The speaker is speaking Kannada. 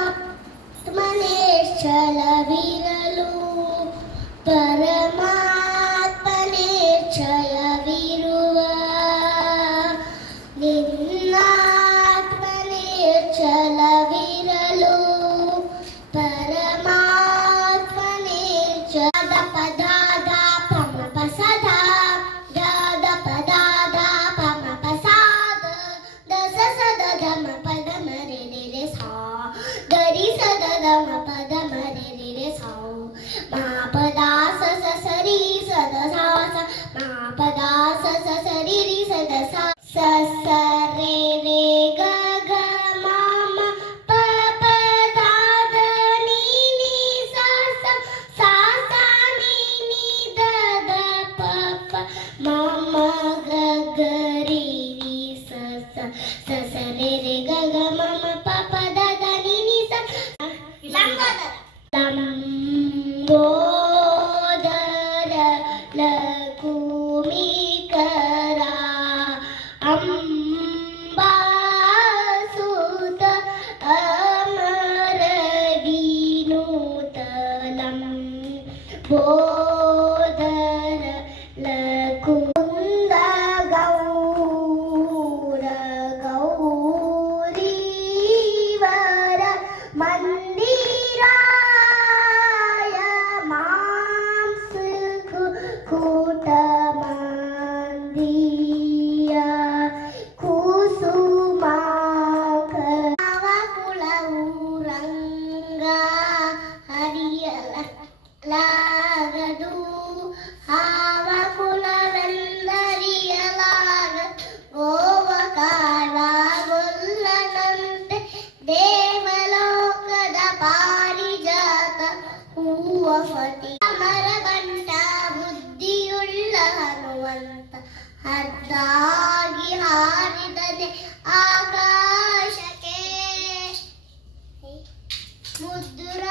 ನಿನ್ನಾತ್ಮನೇ ಛಲವಿರಲು ಪರಮಾತ್ಮನೇ ಛಲವಿರುವ ನಿನ್ನಾತ್ಮನೇ ಛಲವಿರಲು ಪರಮಾತ್ಮನೇ ಛಲ ಪದಾದ ಪಮ ಪಸದ ದಾದ ಪದಾದ ಪಮ ಪಸಾದ ದಸ ಸದ ಧಮ ಪದ ಮರೆ ರೆ ಸಾ ಗರಿ ಸದ ಧಮ ಪದ ಮರೆ ರೆ ಸಾ ಮಾ ಪದ ಸ ಸ ಸರಿ ಸದ ಸಾ ಸ ಮಾ ಪದ ಸ ಸ ಸರಿ ರಿ ಸದ ಸಾ ಸ ಸ ರೇ ರೇ ಗ ಗ ಮ ಮ ಪ ಪ ದ ದ ನೀ ನೀ ಸ ಸ ಸಾ ಸ ನೀ ನೀ ದ ದ ಪ ಪ ಮ ಮ ಗ ಗ ರಿ ರಿ ಸ ಸ ಸ ಸ ರೇ ರೇ ಗ ಗ ಮ ಮ ಪ ಪ ದ ದ ನೀ ನೀ ಸ ಲಂಬೋದರ ಲಕುಮಿಕರ ಅಂಬಾಸುತ ಅಮರ ವಿನೂತ ಲಂಬೋದರ ಲಕುಂದ ಗೌರ ಗೌರೀವರ ಮಂದಿರಾಯ ಮಾಂಸ ಕೂಟ ಮಂದಿಯ ಕುಸುಮಾಕ ಕುಳವುರಂಗ ಹರಿಯಲಾಗದು ಹಾವ ಕುಲವೆಂದರಿಯಲಾಗ ಗೋವ ಕಾರಗೊಲ್ಲನಂತೆ ದೇವಲೋಕದ ಪಾರಿಜಾತ ಹೂವ ಫಟಿ ಮರಗಂಟ ಬುದ್ಧಿಯುಳ್ಳ ಹನುವಂತ ಹದ್ದಾಗಿ ಹಾರಿದನೆ ಆಕಾಶಕ್ಕೆ ಮುದ್ದುರ